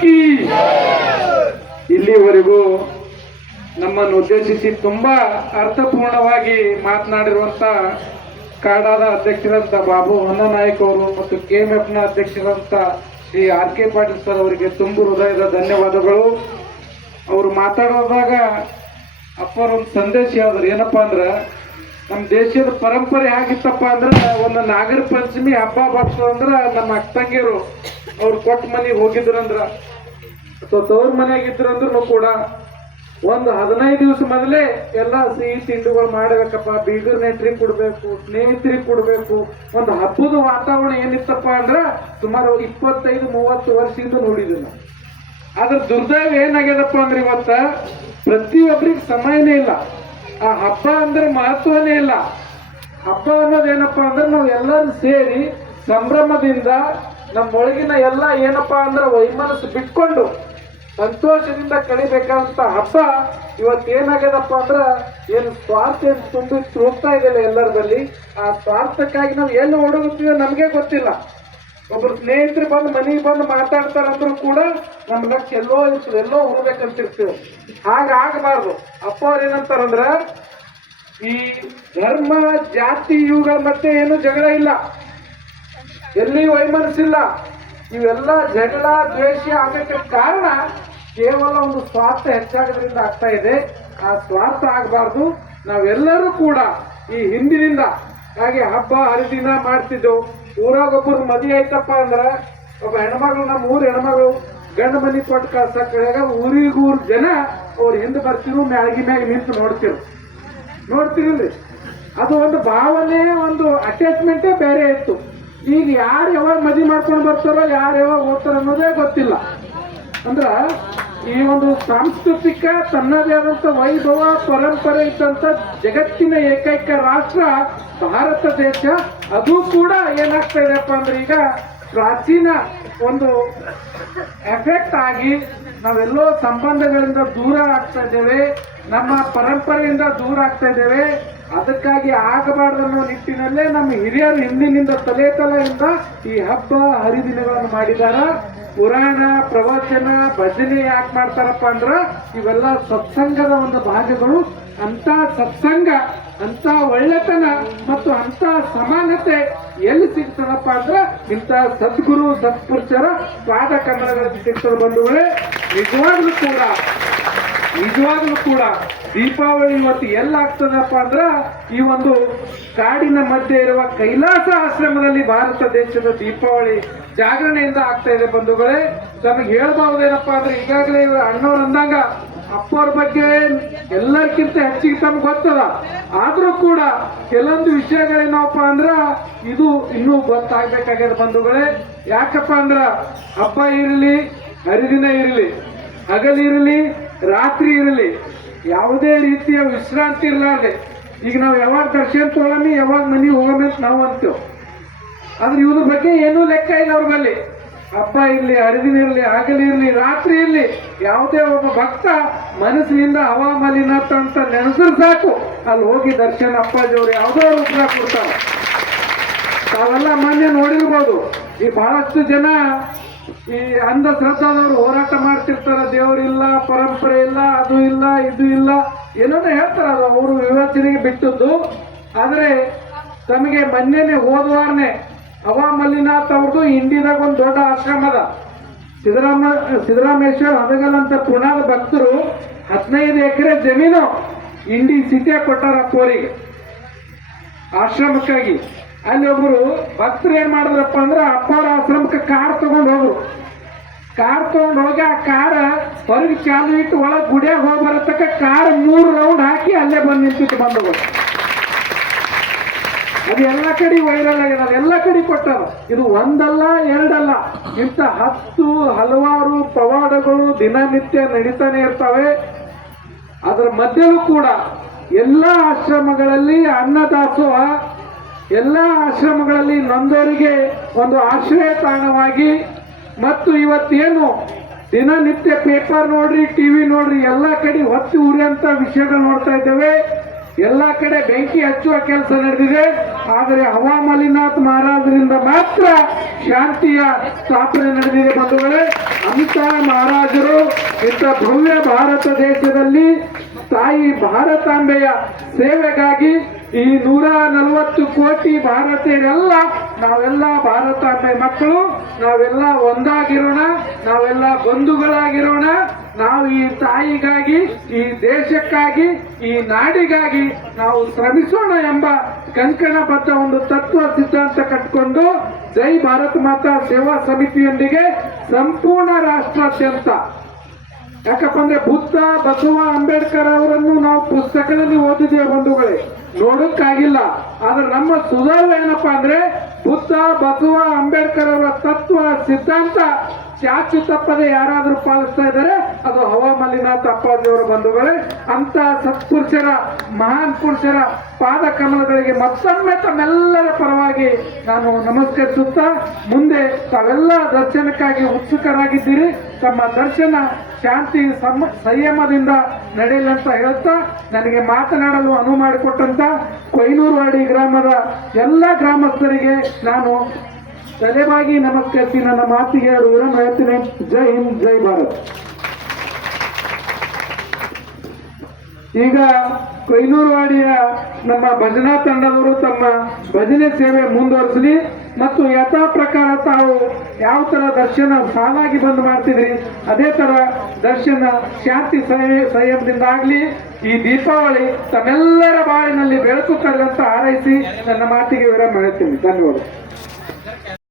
ಕಿ ಇಲ್ಲಿವರೆಗೂ ನಮ್ಮನ್ನು ಉದ್ದೇಶಿಸಿ ತುಂಬಾ ಅರ್ಥಪೂರ್ಣವಾಗಿ ಮಾತನಾಡಿರುವಂತ ಕಾಡಾದ ಅಧ್ಯಕ್ಷರಂತ ಬಾಬು ಹೊನ್ನನಾಯಕ್ ಅವರು ಮತ್ತು ಕೆಎಂಎಫ್ನ ಅಧ್ಯಕ್ಷರಂತ Shri R K Patil sir ಅವರಿಗೆ ತುಂಬು ಹೃದಯದ ಧನ್ಯವಾದಗಳು. ಅವರು ಮಾತಾಡುವಾಗ ಅಪ್ಪರೊಂದು ಸಂದೇಶ ಹೇಳಿದ್ರು, ಏನಪ್ಪಾ ಅಂದ್ರೆ ನಮ್ಮ ದೇಶದ ಪರಂಪರೆ ಹೇಗಿತ್ತಪ್ಪ ಅಂದ್ರೆ ಒಂದು ನಾಗರ ಪಂಚಮಿ ಹಬ್ಬ ಬರ್ತದಂದ್ರ ನಮ್ಮ ಅಕ್ಕಂಗಿರು ಅವ್ರು ಕೊಟ್ಟ ಮನೆಗೆ ಹೋಗಿದ್ರಂದ್ರ ಅಥವಾ ತವ್ರ ಮನೆಯಾಗಿದ್ರಂದ್ರೂ ಕೂಡ ಒಂದು 15 ದಿವಸ ಮೊದಲೇ ಎಲ್ಲ ಸಿಹಿ ತಿಂಡಿಗಳು ಮಾಡಬೇಕಪ್ಪ, ಬೀಗರ್ ನೆಂಟ್ರಿಗೆ ಕೊಡ್ಬೇಕು, ಸ್ನೇಹಿತರಿಗೆ ಕೊಡ್ಬೇಕು. ಒಂದು ಹಬ್ಬದ ವಾತಾವರಣ ಏನಿತ್ತಪ್ಪ ಅಂದ್ರೆ ಸುಮಾರು 25-30 ವರ್ಷದಿಂದ ನೋಡಿದ್ವಿ ನಾವು. ಅದ್ರ ದುರ್ದೈವ ಏನಾಗ್ಯದಪ್ಪ ಅಂದ್ರೆ ಇವತ್ತ ಪ್ರತಿಯೊಬ್ಬರಿಗೆ ಸಮಯನೇ ಇಲ್ಲ. ಆ ಹಬ್ಬ ಅಂದ್ರೆ ಮಹತ್ವನೇ ಇಲ್ಲ. ಹಬ್ಬ ಅನ್ನೋದೇನಪ್ಪಾ ಅಂದ್ರೆ ನಾವು ಎಲ್ಲರೂ ಸೇರಿ ಸಂಭ್ರಮದಿಂದ ನಮ್ಮೊಳಗಿನ ಎಲ್ಲ ಏನಪ್ಪಾ ಅಂದ್ರೆ ವೈಮನಸ್ಸು ಬಿಟ್ಕೊಂಡು ಸಂತೋಷದಿಂದ ಕಳಿಬೇಕಂತ ಹಬ್ಬ ಇವತ್ತೇನಾಗ್ಯದಪ್ಪ ಅಂದ್ರ ಏನು ಸ್ವಾರ್ಥ ಏನು ತುಂಬಿ ಹೋಗ್ತಾ ಇದೆಯಲ್ಲ ಎಲ್ಲರಲ್ಲಿ. ಆ ಸ್ವಾರ್ಥಕ್ಕಾಗಿ ನಾವು ಎಲ್ಲಿ ಓಡೋಗುತ್ತೀವೋ ನಮ್ಗೆ ಗೊತ್ತಿಲ್ಲ. ಒಬ್ರು ಸ್ನೇಹಿತರು ಬಂದು ಮನೆಗೆ ಬಂದು ಮಾತಾಡ್ತಾರಂದ್ರೂ ಕೂಡ ನಮ್ ಲಕ್ಷ ಎಲ್ಲೋ ಇರ್ತದೆ, ಎಲ್ಲೋ ಹೋಗ್ಬೇಕಂತಿರ್ತೀವಿ. ಹಾಗಾಗಬಾರ್ದು. ಅಪ್ಪ ಅವ್ರು ಏನಂತಾರಂದ್ರ ಈ ಧರ್ಮ ಜಾತಿ ಇವುಗಳ ಮತ್ತೆ ಏನು ಜಗಳ ಇಲ್ಲ, ಎಲ್ಲಿ ವೈಮನಸ್ಸಿಲ್ಲ. ಇವೆಲ್ಲ ಜಗಳ ದ್ವೇಷ ಆಗಕ್ಕೆ ಕಾರಣ ಕೇವಲ ಒಂದು ಸ್ವಾರ್ಥ ಹೆಚ್ಚಾಗೋದ್ರಿಂದ ಆಗ್ತಾ ಇದೆ. ಆ ಸ್ವಾರ್ಥ ಆಗಬಾರ್ದು. ನಾವೆಲ್ಲರೂ ಕೂಡ ಈ ಹಿಂದಿನಿಂದ ಹಾಗೆ ಹಬ್ಬ ಹರಿದಿನ ಮಾಡ್ತಿದ್ದೆವು. ಊರಾಗೊಬ್ಬರು ಮದುವೆ ಆಯ್ತಪ್ಪ ಅಂದ್ರ ಒಬ್ಬ ಹೆಣ್ಮಗಳು, ನಮ್ಮ ಊರ್ ಹೆಣ್ಮಗಳು ಗಂಡ ಮನೆ ಕೊಟ್ಟು ಕಳ್ಸಕ್ಕಾಗ ಊರಿಗೂರ್ ಜನ ಅವ್ರ ಹಿಂದೆ ಬರ್ತಿರು, ಮ್ಯಾಗಿ ನಿಂತು ನೋಡ್ತೀರಿ. ಅದು ಒಂದು ಭಾವನೆ, ಒಂದು ಅಟ್ಯಾಚ್ಮೆಂಟೇ ಬೇರೆ ಇತ್ತು. ಈಗ ಯಾರು ಯಾವಾಗ ಮದುವೆ ಮಾಡ್ಕೊಂಡು ಬರ್ತಾರೋ, ಯಾರು ಯಾವಾಗ ಹೋಗ್ತಾರೋ ಅನ್ನೋದೇ ಗೊತ್ತಿಲ್ಲ. ಅಂದ್ರ ಈ ಒಂದು ಸಾಂಸ್ಕೃತಿಕ ತನ್ನದೇ ಆದಂತ ವೈಭವ ಪರಂಪರೆ ಇದ್ದಂತ ಜಗತ್ತಿನ ಏಕೈಕ ರಾಷ್ಟ್ರ ಭಾರತ ದೇಶ. ಅದು ಕೂಡ ಏನಾಗ್ತಾ ಇದೆಯಪ್ಪ ಅಂದ್ರೆ ಈಗ ಪ್ರಾಚೀನ ಒಂದು ಎಫೆಕ್ಟ್ ಆಗಿ ನಾವೆಲ್ಲೋ ಸಂಬಂಧಗಳಿಂದ ದೂರ ಆಗ್ತಾ ಇದ್ದೇವೆ, ನಮ್ಮ ಪರಂಪರೆಯಿಂದ ದೂರ ಆಗ್ತಾ ಇದ್ದೇವೆ. ಅದಕ್ಕಾಗಿ ಆಗಬಾರ್ದನ್ನೋ ನಿಟ್ಟಿನಲ್ಲೇ ನಮ್ಮ ಹಿರಿಯರು ಹಿಂದಿನಿಂದ ತಲೆಯಿಂದ ಈ ಹಬ್ಬ ಹರಿದಿನಗಳನ್ನು ಮಾಡಿದಾರ. ಪುರಾಣ, ಪ್ರವಚನ, ಭಜನೆ ಯಾಕೆ ಮಾಡ್ತಾರಪ್ಪ ಅಂದ್ರ ಇವೆಲ್ಲ ಸತ್ಸಂಗದ ಒಂದು ಭಾಗಗಳು. ಅಂತ ಸತ್ಸಂಗ, ಅಂತ ಒಳ್ಳೆತನ ಮತ್ತು ಅಂತ ಸಮಾನತೆ ಎಲ್ಲಿ ಸಿಗ್ತದಪ್ಪ ಅಂದ್ರ ಇಂಥ ಸದ್ಗುರು ಸತ್ಪುರುಷರ ಪಾದ ಕಮಲಗಳಲ್ಲಿ ಸಿಗ್ತದ. ಬಂಧುಗಳೇ, ನಿಜವಾಗ್ಲೂ ಕೂಡ ದೀಪಾವಳಿ ಇವತ್ತು ಎಲ್ಲಾಗ್ತದಪ್ಪ ಅಂದ್ರ ಈ ಒಂದು ಕಾಡಿನ ಮಧ್ಯೆ ಇರುವ ಕೈಲಾಸ ಆಶ್ರಮದಲ್ಲಿ ಭಾರತ ದೇಶದ ದೀಪಾವಳಿ ಜಾಗರಣೆಯಿಂದ ಆಗ್ತಾ ಇದೆ. ಬಂಧುಗಳೇ, ನಮಗೆ ಹೇಳ್ಬಹುದೇನಪ್ಪ ಅಂದ್ರೆ ಈಗಾಗಲೇ ಅಣ್ಣವ್ರು ಅಂದಂಗ ಅಪ್ಪವ್ರ ಬಗ್ಗೆ ಎಲ್ಲರಿಗಿಂತ ಹೆಚ್ಚಿಗೆ ತಮ್ಗೆ ಗೊತ್ತದ. ಆದ್ರೂ ಕೂಡ ಕೆಲವೊಂದು ವಿಷಯಗಳೇನಪ್ಪ ಅಂದ್ರ ಇದು ಇನ್ನೂ ಗೊತ್ತಾಗ್ಬೇಕಾಗ್ಯದ. ಬಂಧುಗಳೇ, ಯಾಕಪ್ಪ ಅಂದ್ರ ಹಬ್ಬ ಇರಲಿ, ಹರಿದಿನ ಇರಲಿ, ಹಗಲಿರಲಿ, ರಾತ್ರಿ ಇರಲಿ, ಯಾವುದೇ ರೀತಿಯ ವಿಶ್ರಾಂತಿ ಇರಲಾರ್ದೆ ಈಗ ನಾವು ಯಾವಾಗ ದರ್ಶನ ತೊಗೊಳಮಿ, ಯಾವಾಗ ಮನೆಗೆ ಹೋಗಮಿ ಅಂತ ನಾವು ಅಂತೇವೆ. ಆದ್ರೆ ಇವ್ರ ಬಗ್ಗೆ ಏನೂ ಲೆಕ್ಕ ಇಲ್ಲ ಅವ್ರ ಬಲ್ಲಿ. ಹಬ್ಬ ಇರಲಿ, ಹರಿದಿನ ಇರಲಿ, ಹಗಲಿರಲಿ, ರಾತ್ರಿ ಇರಲಿ, ಯಾವುದೇ ಒಬ್ಬ ಭಕ್ತ ಮನಸ್ಸಿನಿಂದ ಹವಾಮಾಲಿನಾಥ ಅಂತ ನೆನೆಸಿದ್ರೆ ಸಾಕು, ಅಲ್ಲಿ ಹೋಗಿ ದರ್ಶನ ಅಪ್ಪಾಜಿಯವರು ಯಾವುದೋ ಉತ್ತರ ಕೊಡ್ತಾರೆ. ತಾವೆಲ್ಲ ಮೊನ್ನೆ ನೋಡಿರ್ಬೋದು, ಈ ಬಹಳಷ್ಟು ಜನ ಈ ಅಂಧ ಶ್ರದ್ಧಾದವರು ಹೋರಾಟ ಮಾಡ್ತಿರ್ತಾರ. ದೇವರಿಲ್ಲ, ಪರಂಪರೆ ಇಲ್ಲ, ಅದು ಇಲ್ಲ, ಇದು ಇಲ್ಲ, ಏನೋ ಹೇಳ್ತಾರ. ಅದು ಅವರು ವಿವೇಚನೆಗೆ ಬಿಟ್ಟದ್ದು. ಆದ್ರೆ ತಮಗೆ ಮೊನ್ನೆನೆ ಹೋದವಾರನೆ ಹವಾಮಲ್ಲಿನಾಥ್ ಅವ್ರದ್ದು ಇಂಡಿಯಾದಾಗ ಒಂದು ದೊಡ್ಡ ಆಶ್ರಮ ಅದ. ಸಿದ್ದರಾಮೇಶ್ವರ ಹದಗಲ್ ಅಂತ ಪುಣಾದ ಭಕ್ತರು 15 ಎಕರೆ ಜಮೀನು ಇಂಡಿ ಸಿಟಿಯಾಗ ಕೊಟ್ಟಾರ ಅಪ್ಪೋರಿಗೆ ಆಶ್ರಮಕ್ಕಾಗಿ. ಅಲ್ಲಿ ಒಬ್ರು ಭಕ್ತರು ಏನ್ ಮಾಡಿದ್ರಪ್ಪ ಅಂದ್ರೆ ಅಪ್ಪವ್ರ ಆಶ್ರಮಕ್ಕೆ ಕಾರ್ ತಗೊಂಡು ಹೋದ್ರು. ಕಾರ್ ತಗೊಂಡು ಹೋಗಿ ಆ ಕಾರ ಹೊರಗೆ ಚಾಲು ಇಟ್ಟು ಒಳಗೆ ಗುಡಿಯಾಗ ಹೋಗಿ ಬರತಕ್ಕ ಕಾರ್ 3 ರೌಂಡ್ ಹಾಕಿ ಅಲ್ಲೇ ಬಂದು ನಿಂತಿತ್ತು. ಬಂದವರು ಅದು ಎಲ್ಲ ಕಡೆ ವೈರಲ್ ಆಗಿದೆ, ಎಲ್ಲ ಕಡೆ ಕೊಟ್ಟಾರ. ಇದು ಒಂದಲ್ಲ ಎರಡಲ್ಲ, ಇಂಥ 10 ಹಲವಾರು ಪವಾಡಗಳು ದಿನನಿತ್ಯ ನಡೀತಾನೆ ಇರ್ತವೆ. ಅದರ ಮಧ್ಯೆಯೂ ಕೂಡ ಎಲ್ಲ ಆಶ್ರಮಗಳಲ್ಲಿ ಅನ್ನದಾಸೋಹ, ಎಲ್ಲ ಆಶ್ರಮಗಳಲ್ಲಿ ನೊಂದವರಿಗೆ ಒಂದು ಆಶ್ರಯ ತಾಣವಾಗಿ, ಮತ್ತು ಇವತ್ತೇನು ದಿನನಿತ್ಯ ಪೇಪರ್ ನೋಡ್ರಿ, ಟಿವಿ ನೋಡ್ರಿ, ಎಲ್ಲ ಕಡೆ ಹೊತ್ತಿ ಉರಿಯಂತ ವಿಷಯಗಳು ನೋಡ್ತಾ ಇದ್ದೇವೆ. ಎಲ್ಲ ಕಡೆ ಬೆಂಕಿ ಹಚ್ಚುವ ಕೆಲಸ ನಡೆದಿದೆ. ಆದರೆ ಹವಾಮಲ್ಲಿನಾಥ್ ಮಹಾರಾಜರಿಂದ ಮಾತ್ರ ಶಾಂತಿಯ ಸ್ಥಾಪನೆ ನಡೆದಿದೆ. ಬಂಧುಗಳೇ, ಅಂತ ಮಹಾರಾಜರು ಇಂಥ ಭವ್ಯ ಭಾರತ ದೇಶದಲ್ಲಿ ತಾಯಿ ಭಾರತಾಂಬೆಯ ಸೇವೆಗಾಗಿ ಈ 140 ಕೋಟಿ ಭಾರತೀಯರೆಲ್ಲ ನಾವೆಲ್ಲ ಭಾರತಾಂಬೆ ಮಕ್ಕಳು, ನಾವೆಲ್ಲ ಒಂದಾಗಿರೋಣ, ನಾವೆಲ್ಲ ಬಂಧುಗಳಾಗಿರೋಣ. ನಾವು ಈ ತಾಯಿಗಾಗಿ, ಈ ದೇಶಕ್ಕಾಗಿ, ಈ ನಾಡಿಗಾಗಿ ನಾವು ಶ್ರಮಿಸೋಣ ಎಂಬ ಕಂಕಣಬದ್ಧ ಒಂದು ತತ್ವ ಸಿದ್ಧಾಂತ ಕಟ್ಟಿಕೊಂಡು ಜೈ ಭಾರತ್ ಮಾತಾ ಸೇವಾ ಸಮಿತಿಯೊಂದಿಗೆ ಸಂಪೂರ್ಣ ರಾಷ್ಟ್ರಾದ್ಯಂತ, ಯಾಕಪ್ಪ ಅಂದ್ರೆ ಬುದ್ಧ, ಬಸವ, ಅಂಬೇಡ್ಕರ್ ಅವರನ್ನು ನಾವು ಪುಸ್ತಕದಲ್ಲಿ ಓದಿದ್ದೇವೆ ಬಂಧುಗಳೇ, ನೋಡಕ್ಕಾಗಿಲ್ಲ. ಆದ್ರೆ ನಮ್ಮ ಸುಧಾರ ಏನಪ್ಪಾ ಅಂದ್ರೆ ಬುದ್ಧ, ಬಸವ, ಅಂಬೇಡ್ಕರ್ ಅವರ ತತ್ವ ಸಿದ್ಧಾಂತ ಚಾಚು ತಪ್ಪದೆ ಯಾರಾದ್ರೂ ಪಾಲಿಸ್ತಾ ಇದ್ದಾರೆ ಅದು ಹವಾಮಲ್ಲಿನಾಥ್ ಅಪ್ಪಾಜಿಯವರ ಬಂಧುಗಳೇ. ಅಂತ ಸತ್ಪುರುಷರ, ಮಹಾನ್ ಪುರುಷರ ಪಾದ ಕಮಲಗಳಿಗೆ ಮತ್ತೊಮ್ಮೆ ತಮ್ಮೆಲ್ಲರ ಪರವಾಗಿ ನಾನು ನಮಸ್ಕರಿಸುತ್ತಾ, ಮುಂದೆ ತಾವೆಲ್ಲ ದರ್ಶನಕ್ಕಾಗಿ ಉತ್ಸುಕರಾಗಿದ್ದೀರಿ. ತಮ್ಮ ದರ್ಶನ ಶಾಂತಿ ಸಂಯಮದಿಂದ ನಡೆಯಲಂತ ಹೇಳುತ್ತಾ, ನನಗೆ ಮಾತನಾಡಲು ಅನುವು ಮಾಡಿಕೊಟ್ಟಂತ ಕೊಯ್ನೂರುವಾಡಿ ಗ್ರಾಮದ ಎಲ್ಲ ಗ್ರಾಮಸ್ಥರಿಗೆ ನಾನು ತಲೆಬಾಗಿ ನಮಸ್ಕರಿಸಿ ನನ್ನ ಮಾತಿಗೆ ವಿರಾಮ ಹೇಳ್ತೀನಿ. ಜೈ ಹಿಂದ್, ಜೈ ಭಾರತ್. ಈಗ ಕೊಯ್ನೂರುವಾಡಿಯ ನಮ್ಮ ಭಜನಾ ತಂಡದವರು ತಮ್ಮ ಭಜನೆ ಸೇವೆ ಮುಂದುವರಿಸಲಿ ಮತ್ತು ಯಥಾ ಪ್ರಕಾರ ತಾವು ಯಾವ ತರ ದರ್ಶನ ಸಾಲಾಗಿ ಬಂದು ಮಾಡ್ತಿದ್ರಿ ಅದೇ ತರ ದರ್ಶನ ಶಾಂತಿ ಸಂಯಮದಿಂದ ಆಗ್ಲಿ. ಈ ದೀಪಾವಳಿ ತಮ್ಮೆಲ್ಲರ ಬಾಳಿನಲ್ಲಿ ಬೆಳಕು ತರದಂತ ಹಾರೈಸಿ ನನ್ನ ಮಾತಿಗೆ ವಿರಾಮ ಹೇಳ್ತೀನಿ. ಧನ್ಯವಾದ.